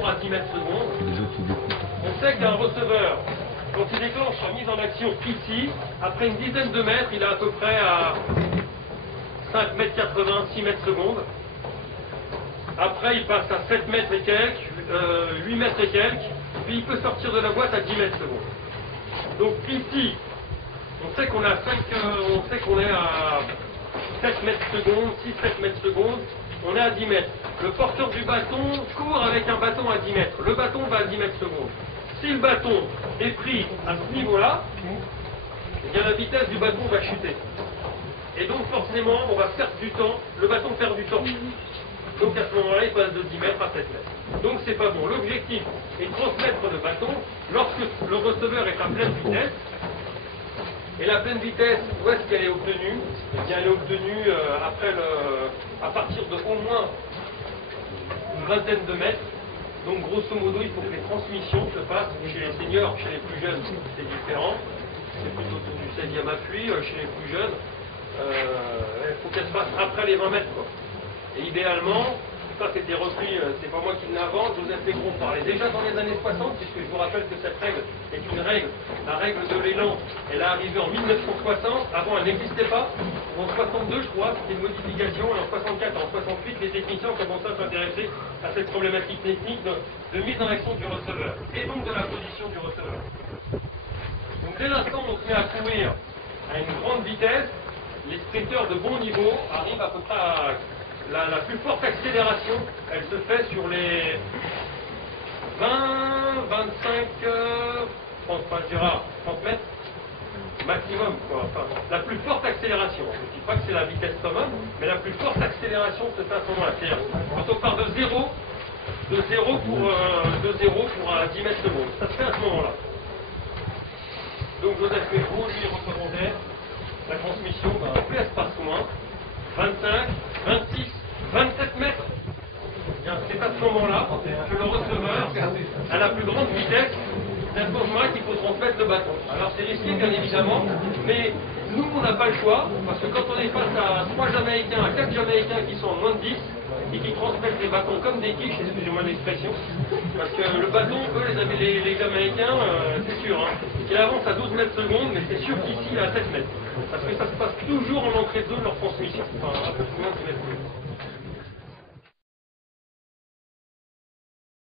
retour à 10 mètres secondes. On sait qu'un receveur, quand il déclenche sa mise en action ici, après une dizaine de mètres, il est à peu près à 5 mètres 80, 6 mètres secondes. Après, il passe à 7 mètres et quelques, 8 mètres et quelques, puis il peut sortir de la boîte à 10 mètres secondes. Donc ici, on sait qu'on est à 7 mètres secondes, 6-7 mètres secondes, on est à 10 mètres. Le porteur du bâton court avec un bâton à 10 mètres. Le bâton va à 10 mètres secondes. Si le bâton est pris à ce niveau-là, eh bien la vitesse du bâton va chuter. Et donc forcément, on va perdre du temps, le bâton perd du temps. Donc à ce moment-là, il passe de 10 mètres à 7 mètres. Donc c'est pas bon. L'objectif est de transmettre le bâton lorsque le receveur est à pleine vitesse. Et la pleine vitesse, où est-ce qu'elle est obtenue? Eh bien, elle est obtenue à partir de au moins une vingtaine de mètres. Donc grosso modo, il faut que les transmissions se fassent chez les seniors, chez les plus jeunes, c'est différent. C'est plutôt du 16e appui, chez les plus jeunes. Il faut qu'elle se fasse après les 20 mètres, quoi. Et idéalement, ça c'était repris, c'est pas moi qui l'invente, Joseph Legros parlait déjà dans les années 60, puisque je vous rappelle que cette règle est une règle, la règle de l'élan, elle est arrivée en 1960, avant elle n'existait pas, en 62 je crois, c'était une modification, et en 64, en 68, les techniciens ont commencé à s'intéresser à cette problématique technique de mise en action du receveur, et donc de la position du receveur. Donc dès l'instant où on se met à courir à une grande vitesse, les sprinteurs de bon niveau arrivent à peu près à... La plus forte accélération, elle se fait sur les 20, 25, 30, pas Gérard, 30 mètres maximum, quoi. Enfin, la plus forte accélération. Je ne dis pas que c'est la vitesse summum, mais la plus forte accélération se fait à ce moment-là. C'est-à-dire, quand on part de 0 pour 10 mètres secondes. Ça se fait à ce moment-là. Donc Joseph Legros, lui, recommandait la transmission PS par soin, 25, 26, 27 mètres. C'est à ce moment-là que le receveur, à la plus grande vitesse, c'est à ce moment-là qu'il faut transmettre le bâton. Alors c'est risqué bien évidemment, mais nous on n'a pas le choix, parce que quand on est face à 3 Jamaïcains, à 4 Jamaïcains qui sont en moins de 10, et qui transmettent les bâtons comme des quiches, excusez-moi l'expression, parce que le bâton, eux, les Jamaïcains, c'est sûr, hein, il avance à 12 mètres secondes, mais c'est sûr qu'ici il est à 7 mètres. Parce que ça se passe toujours en entrée de 2 leur transmission. Enfin, un peu plus loin que 10 mètres.